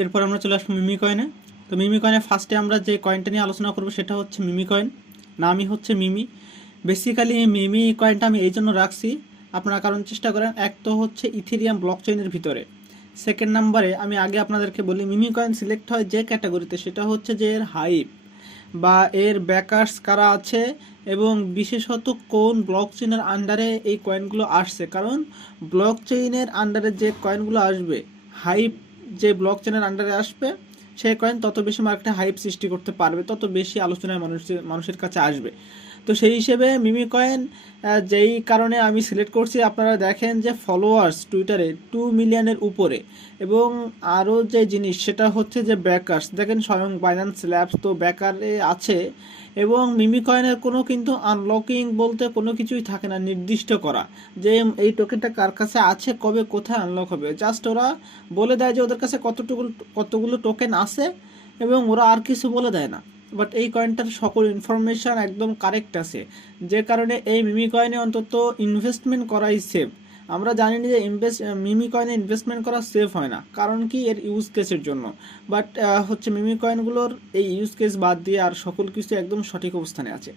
এরপর আমরা চলে আসবো মিমি কয়েনে। তো মিমি কয়েনে ফার্স্টে আমরা যে কয়েনটা নিয়ে আলোচনা করবো সেটা হচ্ছে মিমি কয়েন, নামই হচ্ছে মিমি। বেসিক্যালি মিমি কয়েনটা আমি এই জন্য রাখছি, আপনারা কারণ চেষ্টা করেন, এক তো হচ্ছে ইথেরিয়াম ব্লক চেইনের ভিতরে। সেকেন্ড নাম্বারে আমি আগে আপনাদেরকে বলি, মিমি কয়েন সিলেক্ট হয় যে ক্যাটাগরিতে, সেটা হচ্ছে যে এর হাইপ বা এর ব্যাকার্স কারা আছে এবং বিশেষত কোন ব্লক চেইনের আন্ডারে এই কয়েনগুলো আসছে। কারণ ব্লক চেইনের আন্ডারে যে কয়েনগুলো আসবে, হাইপ যে ব্লক চেইনের আন্ডারে আসবে, সেই কয়েন তত বেশি মার্কেটে হাইপ সৃষ্টি করতে পারবে, তত বেশি আলোচনায় মানুষের কাছে আসবে। তো সেই হিসেবে মিমি কয়েন যেই কারণে আমি সিলেক্ট করছি, আপনারা দেখেন যে ফলোয়ার্স টুইটারে 2 মিলিয়নের উপরে, এবং আরও যে জিনিস সেটা হচ্ছে যে ব্যাকার্স দেখেন, স্বয়ং বাইন্যান্স ল্যাবস তো ব্যাকারে আছে। এবং মিমি কয়েনের কোনো কিন্তু আনলকিং বলতে কোনো কিছুই থাকে না নির্দিষ্ট করা, যে এই টোকেনটা কার কাছে আছে, কবে কোথায় আনলক হবে। জাস্ট ওরা বলে দেয় যে ওদের কাছে কতগুলো টোকেন আছে, এবং ওরা আর কিছু বলে দেয় না। বাট এই কয়েনটার সকল ইনফরমেশান একদম কারেক্ট আছে, যে কারণে এই মিমি কয়েনে অন্তত ইনভেস্টমেন্ট করাই সেফ। আমরা জানি না যে মিমি কয়েনে ইনভেস্টমেন্ট করা সেফ হয় না, কারণ কি এর ইউজ কেসের জন্য। বাট হচ্ছে মিমি কয়েনগুলোর এই ইউজ কেস বাদ দিয়ে আর সকল কিছু একদম সঠিক অবস্থানে আছে,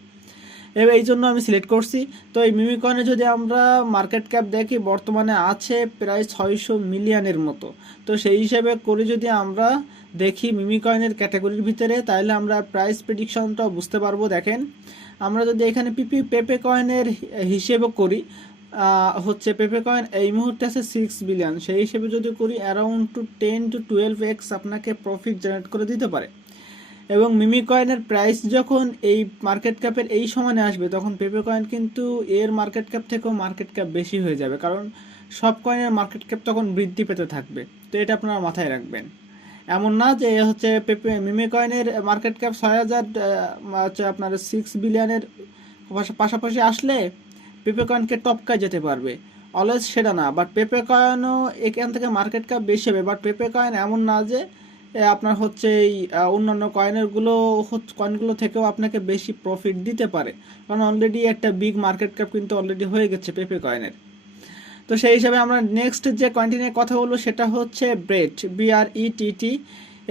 এবার এই জন্য আমি সিলেক্ট করছি। তো এই মিমি কয়েনে যদি আমরা মার্কেট ক্যাপ দেখি, বর্তমানে আছে প্রায় 600 মিলিয়নের মতো। তো সেই হিসেবে করে যদি আমরা দেখি মিমি কয়েনের ক্যাটাগরির ভিতরে, তাহলে আমরা প্রাইস প্রেডিকশনটাও বুঝতে পারবো। দেখেন, আমরা যদি এখানে পেপে কয়েনের হিসেবে করি, হচ্ছে পেপে কয়েন এই মুহূর্তে আছে 6 বিলিয়ন, সেই হিসেবে যদি করি অ্যারাউন্ড 10 to 12x আপনাকে প্রফিট জেনারেট করে দিতে পারে। এবং মিমি কয়েনের প্রাইস যখন এই মার্কেট ক্যাপের এই সমানে আসবে, তখন পেপে কয়েন কিন্তু এর মার্কেট ক্যাপ থেকেও মার্কেট ক্যাপ বেশি হয়ে যাবে, কারণ সব কয়েনের মার্কেট ক্যাপ তখন বৃদ্ধি পেতে থাকবে। তো এটা আপনারা মাথায় রাখবেন। এমন না যে হচ্ছে মিমি কয়েনের মার্কেট ক্যাপ 6,000 হচ্ছে আপনার 6 বিলিয়নের পাশাপাশি আসলে পেপে কয়েনকে টপকায় যেতে পারবে, অলওয়েজ সেটা না। বাট পেপে কয়েনও এখান থেকে মার্কেট ক্যাপ বেশি হবে, বাট পেপে কয়েন এমন না যে আপনার হচ্ছে এই অন্যান্য কয়েনগুলো থেকেও আপনাকে বেশি প্রফিট দিতে পারে, কারণ অলরেডি একটা বিগ মার্কেট ক্যাপ কিন্তু অলরেডি হয়ে গেছে পেপে কয়েনের। তো সেই হিসাবে আমরা নেক্সট যে কয়েনটি নিয়ে কথা বলবো সেটা হচ্ছে ব্রেট, BRETT।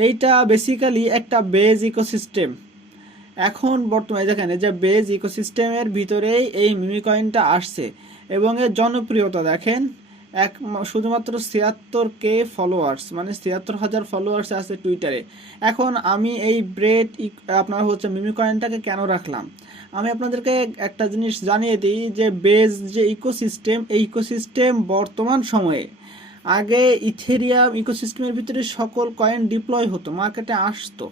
এইটা বেসিক্যালি একটা বেজ ইকোসিস্টেম। এখন বর্তমানে দেখেন, যে বেজ ইকোসিস্টেমের ভিতরেই এই মিমি কয়েনটা আসছে, এবং এর জনপ্রিয়তা দেখেন, শুধুমাত্র 76K ফলোয়ার্স, মানে 76,000 ফলোয়ার্স আছে টুইটারে। এখন আমি এই আপনার হচ্ছে মিমি কয়েনটাকে কেন রাখলাম, আমি আপনাদেরকে একটা জিনিস জানিয়ে দিই, যে বেজ যে ইকোসিস্টেম, এই ইকোসিস্টেম বর্তমান সময়ে, আগে ইথেরিয়াম ইকোসিস্টেমের ভিতরে সকল কয়েন ডিপ্লয় হতো, মার্কেটে আসতো।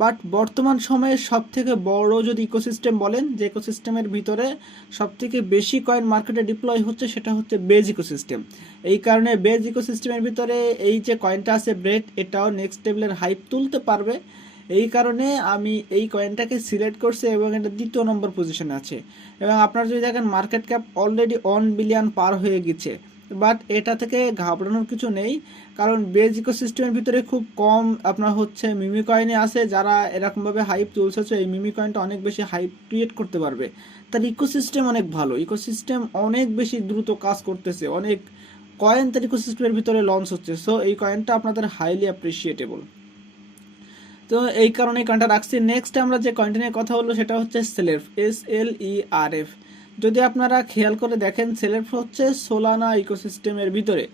বাট বর্তমান সময়ে সব থেকে বড় যদি ইকোসিস্টেম বলেন, যে ইকোসিস্টেমের ভিতরে সব থেকে বেশি কয়েন মার্কেটে ডিপ্লয় হচ্ছে, সেটা হচ্ছে বেজ ইকোসিস্টেম। এই কারণে বেজ ইকোসিস্টেমের ভিতরে এই যে কয়েনটা আছে ব্রেড, এটাও নেক্সট লেভেলের হাইপ তুলতে পারবে। এই কারণে আমি এই কয়েনটাকে সিলেক্ট করছি, এবং এটা 2য় নম্বর পজিশনে আছে। এবং আপনারা যদি দেখেন, মার্কেট ক্যাপ অলরেডি 1 বিলিয়ন পার হয়ে গেছে। বাট এটা থেকে ঘাবড়ানোর কিছু নেই, কারণ বেজ ইকোসিস্টেমের ভিতরে খুব কম আপনার হচ্ছে মিমি কয়েনে আছে যারা এরকমভাবে হাইপ তুলছে। এই মিমি কয়েনটা অনেক বেশি হাইপ ক্রিয়েট করতে পারবে, তার ইকোসিস্টেম অনেক ভালো, ইকোসিস্টেম অনেক বেশি দ্রুত কাজ করতেছে, অনেক কয়েন তার ইকোসিস্টেমের ভিতরে লঞ্চ হচ্ছে। সো এই কয়েনটা আপনাদের হাইলি অ্যাপ্রিসিয়েটেবল। তো এই কারণে এই কয়েনটা রাখছি। নেক্সট আমরা যে কয়েনটা নিয়ে কথা বলবো সেটা হচ্ছে সেলেরফ, SLERF। যদি আপনারা খেয়াল করে দেখেন, সেলেরফ হচ্ছে সোলানা ইকোসিস্টেমের ভিতরে।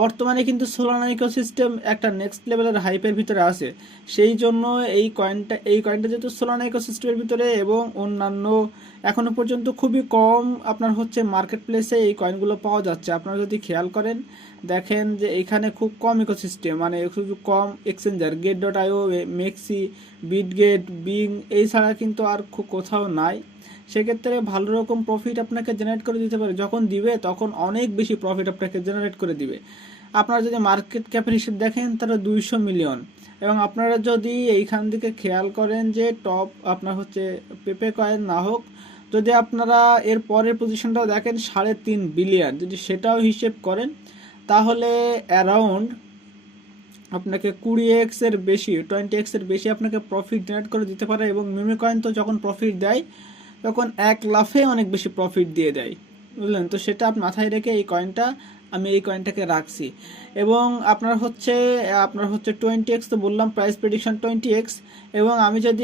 বর্তমানে কিন্তু সোলানা ইকোসিস্টেম একটা নেক্সট লেভেলের হাইপের ভিতরে আছে, সেই জন্য এই কয়েনটা যেহেতু সোলানা ইকোসিস্টেমের ভিতরে, এবং অন্যান্য এখনো পর্যন্ত খুবই কম আপনার হচ্ছে মার্কেট প্লেসে এই কয়েনগুলো পাওয়া যাচ্ছে। আপনারা যদি খেয়াল করেন, দেখেন যে এইখানে খুব কম ইকোসিস্টেম, মানে খুব কম এক্সচেঞ্জার, Gate.io, মেক্সি, বিটগেট, বিং, এই ছাড়া কিন্তু আর খুব কোথাও নাই। সেক্ষেত্রে ভালো রকম প্রফিট আপনাকে জেনারেট করে দিতে পারে, যখন দিবে তখন অনেক বেশি প্রফিট আপনাকে জেনারেট করে দিবে। আপনারা যদি মার্কেট ক্যাপের হিসেবে দেখেন, তারা 200 মিলিয়ন। এবং আপনারা যদি এইখান থেকে খেয়াল করেন যে টপ আপনার হচ্ছে পেপে কয়েন না হোক, যদি আপনারা এর পরের পজিশনটাও দেখেন 3.5 বিলিয়ন, যদি সেটাও হিসেব করেন, তাহলে অ্যারাউন্ড আপনাকে 20x এর বেশি, 20x এর বেশি আপনাকে প্রফিট জেনারেট করে দিতে পারে। এবং মিমি কয়েন তো যখন প্রফিট দেয়, তখন এক লাফে অনেক বেশি প্রফিট দিয়ে দেয়, বুঝলেন? তো সেটা আপনি মাথায় রেখে এই কয়েনটা আমি এই কয়েনটাকে রাখছি। এবং আপনার হচ্ছে 20x তো বললাম প্রাইস প্রেডিকশন 20x। এবং আমি যদি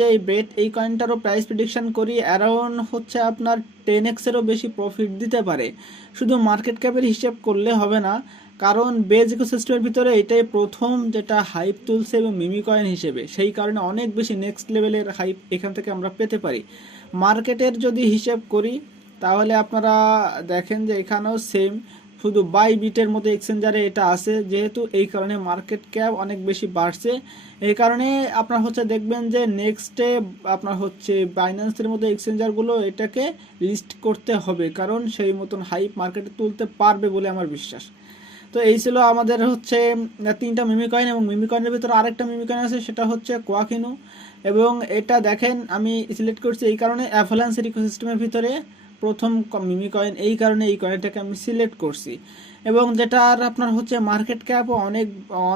এই কয়েনটারও প্রাইস প্রেডিকশন করি অ্যারাউন্ড হচ্ছে আপনার 10x এরও বেশি প্রফিট দিতে পারে। শুধু মার্কেট ক্যাপের হিসেব করলে হবে না, কারণ বেজ ইকোসিস্টেমের ভিতরে এটাই প্রথম যেটা হাইপ তুলছে এবং মিমি কয়েন হিসেবে, সেই কারণে অনেক বেশি নেক্সট লেভেলের হাইপ এখান থেকে আমরা পেতে পারি। মার্কেটের যদি হিসেব করি তাহলে আপনারা দেখেন যে এখানেও সেম, শুধু বাইবিটের মতো এক্সচেঞ্জারে এটা আছে, যেহেতু এই কারণে মার্কেট ক্যাপ অনেক বেশি বাড়ছে। এই কারণে আপনার হচ্ছে দেখবেন যে নেক্সটে আপনার হচ্ছে বাইন্যান্সের মতো এক্সচেঞ্জারগুলো এটাকে লিস্ট করতে হবে, কারণ সেই মতন হাইপ মার্কেটে তুলতে পারবে বলে আমার বিশ্বাস। তো এই ছিল আমাদের হচ্ছে 3টা মিমি কয়েন, এবং মিমি কয়েনের ভিতরে আরেকটা মিমি কয়েন আছে, সেটা হচ্ছে কোয়াকিনো। এবং এটা দেখেন আমি সিলেক্ট করছি এই কারণে অ্যাভালান্সের ইকোসিস্টেমের ভিতরে প্রথম মিমি কয়েন, এই কারণে এই কয়েনটাকে আমি সিলেক্ট করছি। এবং যেটার আপনার হচ্ছে মার্কেট ক্যাপও অনেক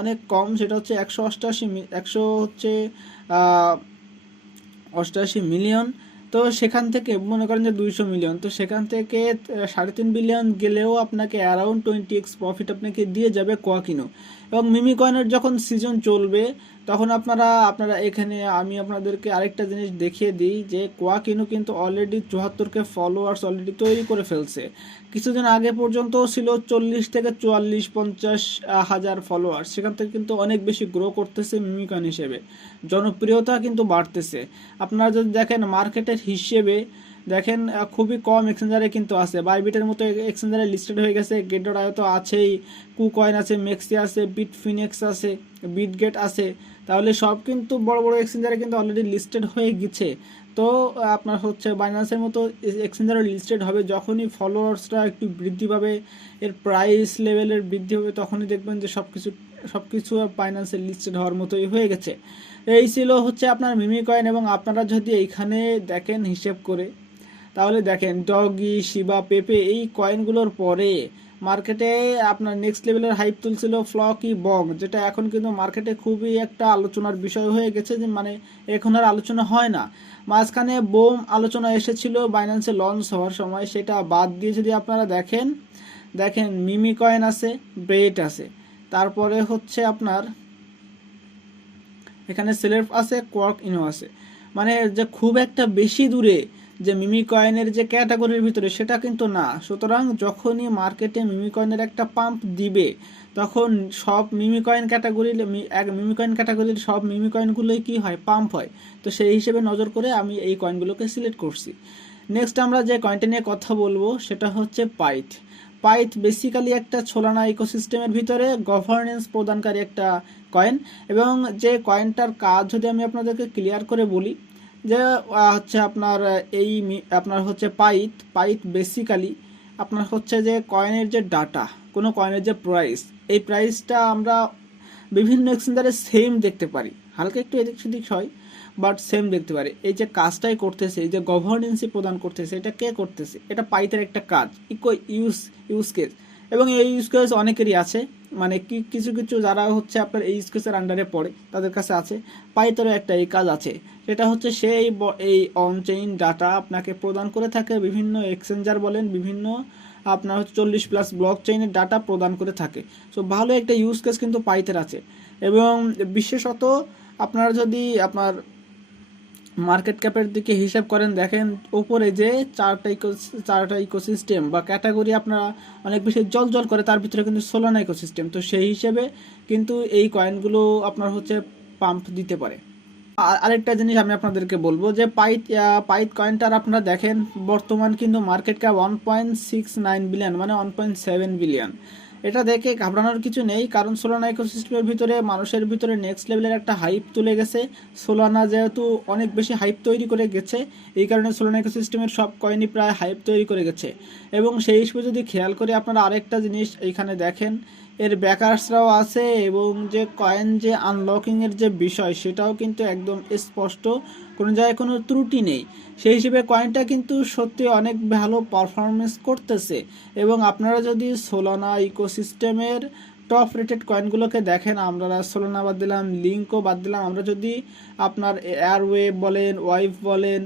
অনেক কম, সেটা হচ্ছে 188 মিলিয়ন। তো সেখান থেকে মনে করেন যে 200 মিলিয়ন, তো সেখান থেকে 3.5 বিলিয়ন গেলেও আপনাকে অ্যারাউন্ড 20x প্রফিট আপনাকে দিয়ে যাবে কোয়াকিনো। এবং মিমি কয়েনের যখন সিজন চলবে তখন আপনারা এখানে আমি আপনাদেরকে আরেকটা জিনিস দেখিয়ে দিই যে কোয়াকিনো কিন্তু অলরেডি 74K ফলোয়ার্স অলরেডি তৈরি করে ফেলছে। কিছুদিন আগে পর্যন্ত ছিল 40 থেকে 44-50 হাজার ফলোয়ার্স, সেখান থেকে কিন্তু অনেক বেশি গ্রো করতেছে মিমি কয়েন হিসেবে, জনপ্রিয়তা কিন্তু বাড়তেছে। আপনারা যদি দেখেন মার্কেটের হিসেবে দেখেন খুবই কম এক্সচেঞ্জারে কিন্তু আছে, বাইবিটের মতো এক্সচেঞ্জারে লিস্টেড হয়ে গেছে, গেট.আইও তো আছেই, কুকয়েন আছে, মেক্সি আছে, বিটফিনিক্স আছে, বিটগেট আছে, তাহলে সব কিন্তু বড় বড় এক্সচেঞ্জারে কিন্তু অলরেডি লিস্টেড হয়ে গেছে। তো আপনার হচ্ছে বাইন্যান্সের মতো এক্সচেঞ্জারে লিস্টেড হবে, যখনই ফলোয়ার্সরা একটু বৃদ্ধি পাবে, এর প্রাইস লেভেলের বৃদ্ধি হবে, তখনই দেখবেন যে সব কিছু বাইন্যান্সে লিস্টেড হওয়ার মতোই হয়ে গেছে। এই ছিল হচ্ছে আপনার মিমি কয়েন। এবং আপনারা যদি এইখানে দেখেন হিসেব করে, তাহলে দেখেন ডগি, শিবা, পেপে এই কয়েনগুলোর পরে মার্কেটে আপনার নেক্সট লেভেলের হাইপ তুলছিল ফ্লকি বং, যেটা এখন কিন্তু মার্কেটে খুবই একটা আলোচনার বিষয় হয়ে গেছে, যে মানে এখন আর আলোচনা হয় না। মাঝখানে বোম আলোচনা এসেছিল বাইন্যান্সে লঞ্চ হওয়ার সময়, সেটা বাদ দিয়ে যদি আপনারা দেখেন মিমি কয়েন আছে, ব্রেট আছে, তারপরে হচ্ছে আপনার এখানে সেলেফ আছে, কোয়াকিনো আছে, মানে যে খুব একটা বেশি দূরে যে মিমি কয়েনের যে ক্যাটাগরির ভিতরে সেটা কিন্তু না। সুতরাং যখনই মার্কেটে মিমি কয়েনের একটা পাম্প দিবে, তখন সব মিমি কয়েন ক্যাটাগরির সব মিমি কয়েনগুলোই কি হয়, পাম্প হয়। তো সেই হিসেবে নজর করে আমি এই কয়েনগুলোকে সিলেক্ট করছি। নেক্সট আমরা যে কয়েনটা নিয়ে কথা বলবো সেটা হচ্ছে পাইথ বেসিক্যালি একটা সোলানা ইকোসিস্টেমের ভিতরে গভর্নেন্স প্রদানকারী একটা কয়েন। এবং যে কয়েনটার কাজ যদি আমি আপনাদেরকে ক্লিয়ার করে বলি, যে হচ্ছে আপনার হচ্ছে পাইথ বেসিক্যালি আপনার হচ্ছে যে কয়েনের যে ডাটা, কোনো কয়েনের যে প্রাইস, এই প্রাইসটা আমরা বিভিন্ন এক্সচেঞ্জারে সেম দেখতে পারি, হালকা একটু এদিক সেদিক হয়, বাট সেম দেখতে পারি। এই যে কাজটাই করতেছে, এই যে গভর্নেন্সই প্রদান করতেছে, এটা কে করতেছে? এটা পাইথের একটা কাজ, ইউজ কেস। এবং এই ইউজ কেস অনেকেরই আছে, মানে কিছু যারা হচ্ছে আপনার এই ইউজ কেসের আন্ডারে পড়ে তাদের কাছে আছে। পাইথেরও একটা এই কাজ আছে, সেটা হচ্ছে এই অনচেইন ডাটা আপনাকে প্রদান করে থাকে, বিভিন্ন এক্সচেঞ্জার বলেন, বিভিন্ন আপনার হচ্ছে 40+ ব্লক চেইনের ডাটা প্রদান করে থাকে। সো ভালো একটা ইউজ কেস কিন্তু পাইথের আছে। এবং বিশেষত আপনারা যদি আপনার মার্কেট ক্যাপের দিকে হিসাব করেন, দেখেন উপরে যে চারটা ইকোসিস্টেম বা ক্যাটাগরি আপনারা অনেক বেশি জল করে, তার ভিতরে কিন্তু সোলানা ইকোসিস্টেম। তো সেই হিসেবে কিন্তু এই কয়েনগুলো আপনার হচ্ছে পাম্প দিতে পারে। আরেকটা জিনিস আমি আপনাদেরকে বলবো যে পাইথ কয়েনটার আপনারা দেখেন বর্তমান কিন্তু মার্কেট ক্যাপ 1.69 বিলিয়ন, মানে 1.7 বিলিয়ন। এটা দেখে ঘাবড়ানোর কিছু নেই, কারণ সোলানা ইকোসিস্টেমের ভিতরে মানুষের ভিতরে নেক্সট লেভেলের একটা হাইপ তুলে গেছে। সোলানা যেহেতু অনেক বেশি হাইপ তৈরি করে গেছে, এই কারণে সোলানা ইকোসিস্টেমের সব কয়েনই প্রায় হাইপ তৈরি করে গেছে। এবং সেই হিসেবে যদি খেয়াল করে আপনারা আরেকটা জিনিস এইখানে দেখেন, এর ব্যাকার্সরাও আছে, এবং যে কয়েন যে আনলকিংয়ের যে বিষয় সেটাও কিন্তু একদম স্পষ্ট, কোনো জায়গায় কোনো ত্রুটি নেই। সেই হিসেবে কয়েনটা কিন্তু সত্যি অনেক ভালো পারফরমেন্স করতেছে। এবং আপনারা যদি সোলানা ইকোসিস্টেমের টপ রেটেড কয়েনগুলোকে দেখেন, আমরা সোলানা বাদ দিলাম, লিঙ্কও বাদ দিলাম, আমরা যদি আপনার এয়ারওয়েভ বলেন, ওয়াইভ বলেন,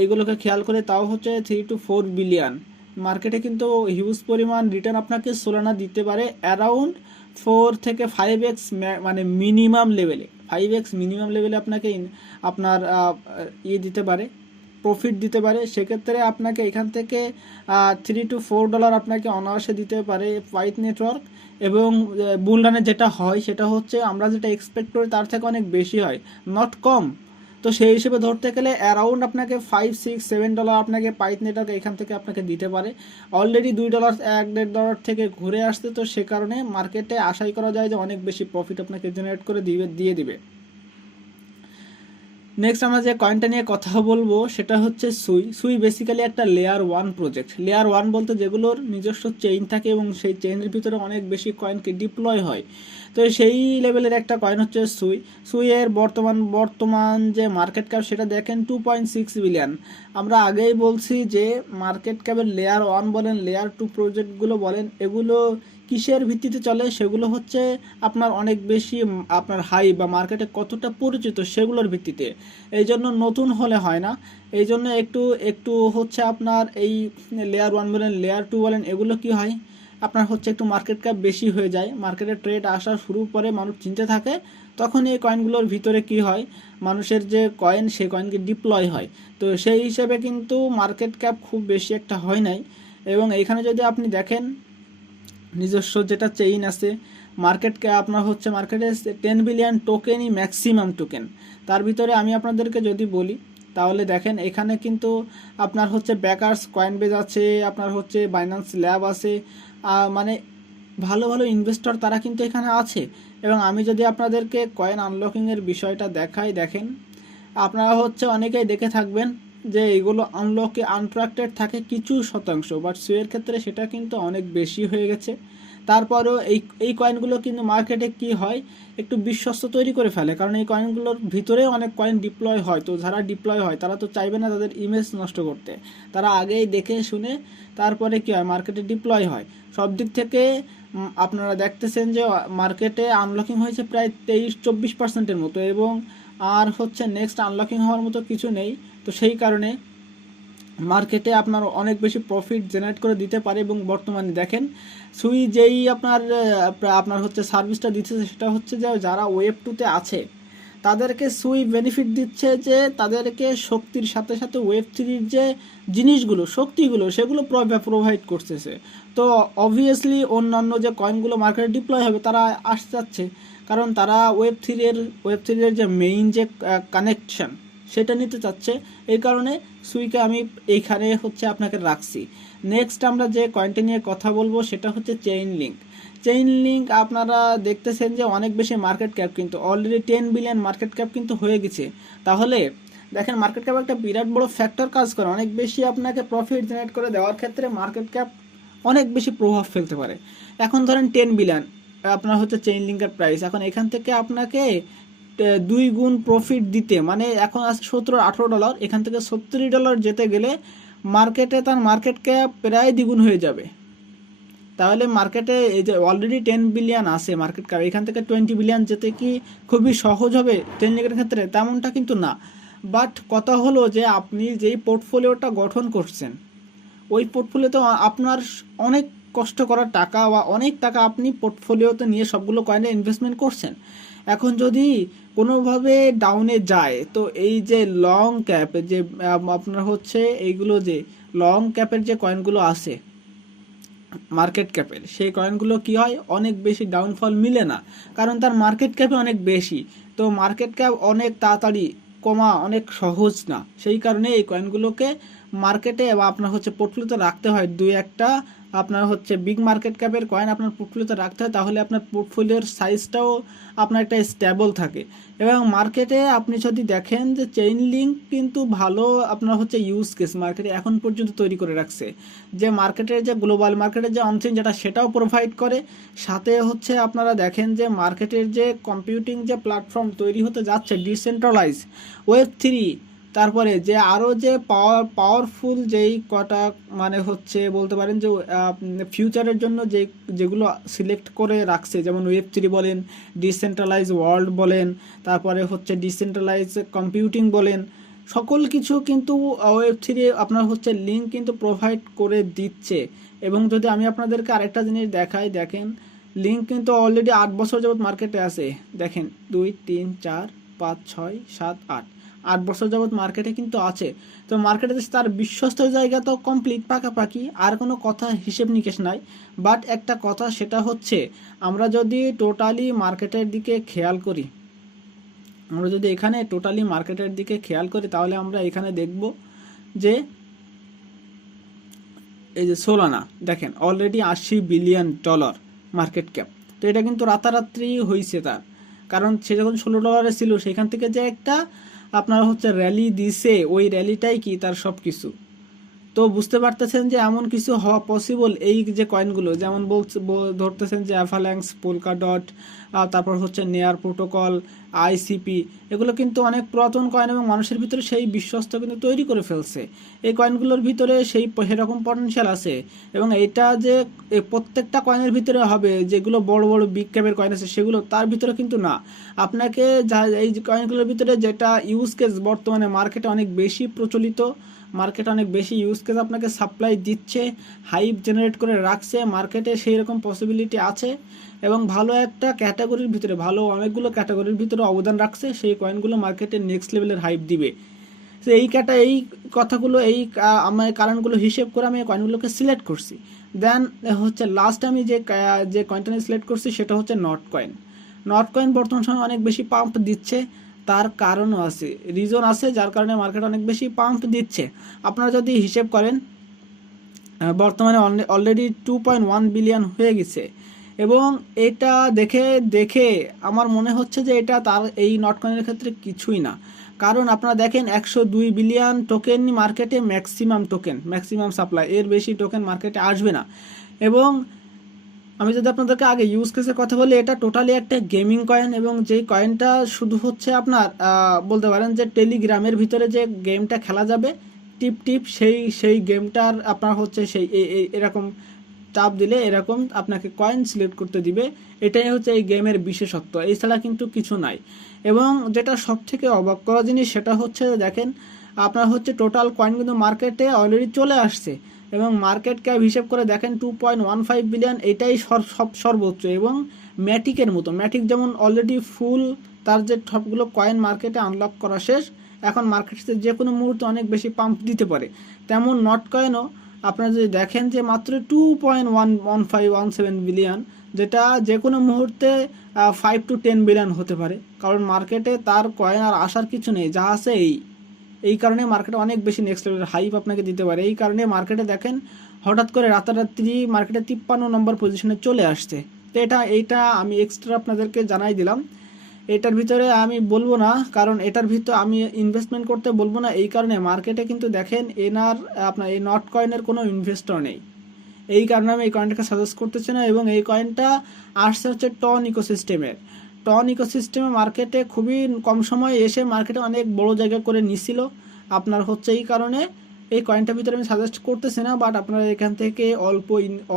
এইগুলোকে খেয়াল করে, তাও হচ্ছে 3 to 4 বিলিয়ন মার্কেটে কিন্তু হিউজ পরিমাণ রিটার্ন আপনাকে সোলানা দিতে পারে অ্যারাউন্ড 4 থেকে 5x, মানে মিনিমাম লেভেলে 5x মিনিমাম লেভেলে আপনাকে আপনার দিতে পারে, প্রফিট দিতে পারে। সেক্ষেত্রে আপনাকে এখান থেকে $3 to $4 আপনাকে অনায়াসে দিতে পারে পাইথ নেটওয়ার্ক। এবং বুলরানে যেটা হয় সেটা হচ্ছে আমরা যেটা এক্সপেক্ট করি তার থেকে অনেক বেশি হয়, নট কম। তো সেই হিসেবে ধরতে গেলে অ্যারাউন্ড আপনাকে $5, $6, $7 আপনাকে পাইথ নেটওয়ার্ক এখান থেকে আপনাকে দিতে পারে। অলরেডি $2 $1.5 থেকে ঘুরে আসছে, তো সে কারণে মার্কেটে আশাই করা যায় যে অনেক বেশি প্রফিট আপনাকে জেনারেট করে দিয়ে দিবে। নেক্সট আমরা যে কয়েনটা নিয়ে কথা বলবো সেটা হচ্ছে সুই বেসিক্যালি একটা লেয়ার 1 প্রজেক্ট। লেয়ার 1 বলতে যেগুলোর নিজস্ব চেইন থাকে এবং সেই চেইনের ভিতরে অনেক বেশি কয়েনকে ডিপ্লয় হয়, তো সেই লেভেলের একটা কয়েন হচ্ছে সুইয়ের বর্তমান যে মার্কেট ক্যাপ সেটা দেখেন 2.6 বিলিয়ন। আমরা আগেই বলছি যে মার্কেট ক্যাপের লেয়ার 1 বলেন, লেয়ার 2 প্রজেক্টগুলো বলেন, এগুলো কিসের ভিত্তিতে চলে? সেগুলো হচ্ছে আপনার অনেক বেশি আপনার হাই বা মার্কেটে কতটা পরিচিত সেগুলোর ভিত্তিতে। এই জন্য নতুন হলে হয় না, এই জন্য একটু হচ্ছে আপনার এই লেয়ার 1 বলেন, লেয়ার 2 বলেন, এগুলো কি হয় আপনার হচ্ছে একটু মার্কেট ক্যাপ বেশি হয়ে যায়, মার্কেটে ট্রেড আসা শুরু করে, মানুষ চিনতে থাকে, তখন এই কয়েনগুলোর ভিতরে কি হয়, মানুষের যে কয়েন সেই কয়েনকে ডিপ্লয় হয়। তো সেই হিসেবে কিন্তু মার্কেট ক্যাপ খুব বেশি একটা হয় নাই। এবং এইখানে যদি আপনি দেখেন নিজস্ব যেটা চেইন আছে, মার্কেটকে আপনার হচ্ছে মার্কেটে 10 বিলিয়ন টোকেনই ম্যাক্সিমাম টোকেন। তার ভিতরে আমি আপনাদেরকে যদি বলি তাহলে দেখেন এখানে কিন্তু আপনার হচ্ছে ব্যাকার্স কয়েনবেজ আছে, আপনার হচ্ছে বাইন্যান্স ল্যাব আছে, মানে ভালো ভালো ইনভেস্টর তারা কিন্তু এখানে আছে। এবং আমি যদি আপনাদেরকে কয়েন আনলকিংয়ের বিষয়টা দেখাই, দেখেন আপনারা হচ্ছে অনেকেই দেখে থাকবেন যে এগুলো আনলকে আনট্রাক্টেড থাকে কিছু শতাংশ, বাট সুয়ের ক্ষেত্রে সেটা কিন্তু অনেক বেশি হয়ে গেছে। তারপরেও এই কয়েনগুলো কিন্তু মার্কেটে কি হয়, একটু বিশ্বস্ত তৈরি করে ফেলে, কারণ এই কয়েনগুলোর ভিতরে অনেক কয়েন ডিপ্লয় হয়। তো যারা ডিপ্লয় হয় তারা তো চাইবে না তাদের ইমেজ নষ্ট করতে, তারা আগেই দেখে শুনে তারপরে কি হয় মার্কেটে ডিপ্লয় হয়। সব দিক থেকে আপনারা দেখতেছেন যে মার্কেটে আনলকিং হয়েছে প্রায় 23-24% মতো, এবং আর হচ্ছে নেক্সট আনলকিং হওয়ার মতো কিছু নেই। তো সেই কারণে মার্কেটে আপনার অনেক বেশি প্রফিট জেনারেট করে দিতে পারে। এবং বর্তমানে দেখেন সুই যেই আপনার হচ্ছে সার্ভিসটা দিচ্ছে সেটা হচ্ছে যে যারা ওয়েব 2-তে আছে তাদেরকে সুই বেনিফিট দিচ্ছে যে তাদেরকে শক্তির সাথে সাথে ওয়েব 3-র যে জিনিসগুলো শক্তিগুলো সেগুলো প্রোভাইড করতেছে। তো অবভিয়াসলি অন্যান্য যে কয়েনগুলো মার্কেটে ডিপ্লয় হবে তারা আসতে যাচ্ছে, কারণ তারা ওয়েব 3-এর যে মেইন যে কানেকশন সেটা নিতে চাচ্ছে। এই কারণে সুইকে আমি এইখানে হচ্ছে আপনাকে রাখছি। নেক্সট আমরা যে কয়েনটা নিয়ে কথা বলবো সেটা হচ্ছে চেইন লিঙ্ক। আপনারা দেখতেছেন যে অনেক বেশি মার্কেট ক্যাপ, কিন্তু অলরেডি 10 বিলিয়ন মার্কেট ক্যাপ কিন্তু হয়ে গেছে। তাহলে দেখেন মার্কেট ক্যাপ একটা বিরাট বড় ফ্যাক্টর কাজ করে, অনেক বেশি আপনাকে প্রফিট জেনারেট করে দেওয়ার ক্ষেত্রে মার্কেট ক্যাপ অনেক বেশি প্রভাব ফেলতে পারে। এখন ধরেন 10 বিলিয়ন আপনার হচ্ছে চেইন লিঙ্কের প্রাইস, এখন এখান থেকে আপনাকে 2 গুণ প্রফিট দিতে, মানে এখন আছে $17-18, এখান থেকে $70 যেতে গেলে মার্কেটে তার মার্কেট ক্যাপ প্রায় দ্বিগুণ হয়ে যাবে। তাহলে মার্কেটে এই যে অলরেডি 10 বিলিয়ন আছে মার্কেট ক্যাপ, এখান থেকে 20 বিলিয়ন যেতে কি খুবই সহজ হবে চেইন লিঙ্কের ক্ষেত্রে? তেমনটা কিন্তু না। বাট কথা হলো যে আপনি যেই পোর্টফোলিওটা গঠন করছেন ওই পোর্টফোলিওতে আপনার অনেক কষ্ট করার টাকা বা অনেক টাকা আপনি পোর্টফোলিওতে নিয়ে সবগুলো কয়েনে ইনভেস্টমেন্ট করছেন। এখন যদি কোনোভাবে ডাউনে যায় তো এই যে লং ক্যাপ যে আপনার হচ্ছে এইগুলো যে লং ক্যাপের যে কয়েনগুলো আছে মার্কেট ক্যাপের, সেই কয়েনগুলো কি হয় অনেক বেশি ডাউনফল মিলে না, কারণ তার মার্কেট ক্যাপে অনেক বেশি। তো মার্কেট ক্যাপ অনেক তাড়াতাড়ি কমা অনেক সহজ না, সেই কারণে এই কয়েনগুলোকে মার্কেটে বা আপনার হচ্ছে পোর্টফোলিওতে রাখতে হয়। 2-1টা আপনার হচ্ছে বিগ মার্কেট ক্যাপের কয়েন আপনার পোর্টফোলিওতে রাখতে হয়, তাহলে আপনার পোর্টফোলিওর সাইজটাও আপনার একটা স্টেবল থাকে। এবং মার্কেটে আপনি যদি দেখেন যে চেইন লিঙ্ক কিন্তু ভালো আপনার হচ্ছে ইউজ কেস মার্কেটে এখন পর্যন্ত তৈরি করে রাখছে, যে মার্কেটের যে গ্লোবাল মার্কেটের যে অনচেইন যেটা সেটাও প্রোভাইড করে, সাথে হচ্ছে আপনারা দেখেন যে মার্কেটের যে কম্পিউটিং যে প্ল্যাটফর্ম তৈরি হতে যাচ্ছে ডিসেন্ট্রালাইজ ওয়েব 3, তারপরে যে আরও যে পাওয়ারফুল যেই কটা মানে হচ্ছে বলতে পারেন যে ফিউচারের জন্য যেগুলো সিলেক্ট করে রাখছে, যেমন ওয়েব 3 বলেন, ডিসেন্ট্রালাইজ ওয়ার্ল্ড বলেন, তারপরে হচ্ছে ডিসেন্ট্রালাইজ কম্পিউটিং বলেন, সকল কিছু কিন্তু ওয়েব3 আপনার হচ্ছে লিঙ্ক কিন্তু প্রোভাইড করে দিচ্ছে। এবং যদি আমি আপনাদেরকে আরেকটা জিনিস দেখাই, দেখেন লিঙ্ক কিন্তু অলরেডি 8 বছর যাবত মার্কেটে আছে। দেখেন 2 3 4 5 6 7 8 বছর যাবত মার্কেটে কিন্তু আছে। তো মার্কেটে তার বিশ্বস্ত জায়গা তো কমপ্লিট পাকাপাকি, আর কোনো কথা হিসেব নিকেশ নাই। বাট একটা কথা, সেটা হচ্ছে আমরা যদি টোটালি মার্কেটের দিকে খেয়াল করি, তাহলে আমরা এখানে দেখব যে এই যে সোলানা দেখেন অলরেডি $80 বিলিয়ন মার্কেট ক্যাপ। তো এটা কিন্তু রাতারাত্রি হয়েছে তার, কারণ সে যখন $16 ছিল সেখান থেকে যে একটা আপনার হচ্ছে র্যালি দিছে, ওই র্যালিটাই কি তার সব কিছু। তো বুঝতে পারতেছেন যে এমন কিছু হওয়া পসিবল। এই যে কয়েনগুলো যেমন ধরতেছেন যে অ্যাভাল্যাক্স, পোলকাডট, তারপর হচ্ছে নেয়ার প্রোটোকল, আইসিপি, এগুলো কিন্তু অনেক পুরাতন কয়েন এবং মানুষের ভিতরে সেই বিশ্বস্ত কিন্তু তৈরি করে ফেলছে। এই কয়েনগুলোর ভিতরে সেরকম পটেনশিয়াল আছে, এবং এইটা যে প্রত্যেকটা কয়েনের ভিতরে হবে, যেগুলো বড় বড় বিগ ক্যাপের কয়েন আছে সেগুলো তার ভিতরে কিন্তু না। আপনাকে এই কয়েনগুলোর ভিতরে যেটা ইউজ কেস বর্তমানে মার্কেটে অনেক বেশি প্রচলিত, মার্কেট অনেক বেশি ইউজ কেস আপনাকে সাপ্লাই দিচ্ছে, হাইপ জেনারেট করে রাখছে, মার্কেটে সেই রকম পসিবিলিটি আছে, এবং ভালো একটা ক্যাটাগরির ভিতরে, ভালো অনেকগুলো ক্যাটাগরির ভিতরে অবদান রাখছে। সেই কয়েনগুলো মার্কেটে নেক্সট লেভেলের হাইপ দিবে। তো এই কথাগুলো, আমার কারণগুলো হিসেব করে আমি এই কয়েনগুলোকে সিলেক্ট করছি। দেন হচ্ছে লাস্ট আমি যে কয়েনটা সিলেক্ট করছি সেটা হচ্ছে নট কয়েন বর্তমান সময় অনেক বেশি পাম্প দিচ্ছে। তার কারণও আছে, রিজন আছে, যার কারণে মার্কেট অনেক বেশি পাম্প দিচ্ছে। আপনারা যদি হিসেব করেন বর্তমানে অলরেডি 2.1 বিলিয়ন হয়ে গেছে, এবং এটা দেখে আমার মনে হচ্ছে যে এটা তার এই নট কয়েনের ক্ষেত্রে কিছুই না। কারণ আপনারা দেখেন 102 বিলিয়ন টোকেন মার্কেটে ম্যাক্সিমাম সাপ্লাই, এর বেশি টোকেন মার্কেটে আসবে না। এবং আমি যদি আপনাদেরকে আগে ইউজ কেসের কথা বলি, এটা টোটালি একটা গেমিং কয়েন, এবং যেই কয়েনটা শুধু হচ্ছে আপনার বলতে পারেন যে টেলিগ্রামের ভিতরে যে গেমটা খেলা যাবে টিপ সেই গেমটার আপনার হচ্ছে সেই এরকম চাপ দিলে এরকম আপনাকে কয়েন সিলেক্ট করতে দিবে। এটাই হচ্ছে এই গেমের বিশেষত্ব, এছাড়া কিন্তু কিছু নাই। এবং যেটা সব থেকে অবাক করা জিনিস সেটা হচ্ছে দেখেন আপনার হচ্ছে টোটাল কয়েন কিন্তু মার্কেটে অলরেডি চলে আসছে, এবং মার্কেট ক্যাপ হিসেব করে দেখেন 2.15 বিলিয়ন, এটাই সর্বোচ্চ। এবং ম্যাটিকের মতো, ম্যাটিক যেমন অলরেডি ফুল, তার যে সবগুলো কয়েন মার্কেটে আনলক করা শেষ, এখন মার্কেটে যে কোনো মুহূর্তে অনেক বেশি পাম্প দিতে পারে, তেমন নট কয়েনও আপনারা যদি দেখেন যে মাত্র 2.1517 বিলিয়ন, যেটা যে কোনো মুহূর্তে 5 to 10 বিলিয়ন হতে পারে। কারণ মার্কেটে তার কয়েন আর আসার কিছু নেই, যা আছে এই কারণে মার্কেটে অনেক বেশি নেক্সট লেভেলের হাইপ আপনাকে দিতে পারে। এই কারণে মার্কেটে দেখেন হঠাৎ করে রাতারাতি মার্কেটে 53 নম্বর পজিশনে চলে আসছে। তো এইটা আমি এক্সট্রা আপনাদেরকে জানাই দিলাম। এটার ভিতরে আমি বলবো না, কারণ এটার ভিতরে আমি ইনভেস্টমেন্ট করতে বলবো না। এই কারণে মার্কেটে কিন্তু দেখেন আপনার এই নট কয়েনের কোনো ইনভেস্টর নেই, এই কারণে আমি এই কয়েনটাকে সাজেস্ট করতেছি না। এবং এই কয়েনটা আসছে হচ্ছে টন ইকোসিস্টেমে মার্কেটে খুবই কম সময়ে এসে মার্কেটে অনেক বড় জায়গা করে নিছিল আপনার হচ্ছে। এই কারণে এই কয়েনটার ভিতরে আমি সাজেস্ট করতেছি না, বাট আপনারা এখান থেকে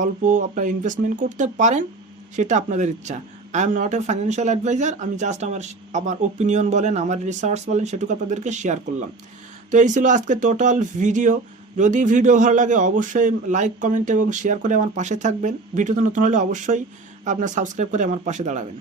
অল্প আপনার ইনভেস্টমেন্ট করতে পারেন, সেটা আপনাদের ইচ্ছা। I am not a financial advisor, আমি জাস্ট আমার ওপিনিয়ন বলেন, আমার রিসার্চ বলেন, সেটুকু আপনাদেরকে শেয়ার করলাম। তো এই ছিল আজকে টোটাল ভিডিও। যদি ভিডিও ভালো লাগে অবশ্যই লাইক, কমেন্ট এবং শেয়ার করে আমার পাশে থাকবেন। ভিডিওতে নতুন হলে অবশ্যই আপনার সাবস্ক্রাইব করে আমার পাশে দাঁড়াবেন।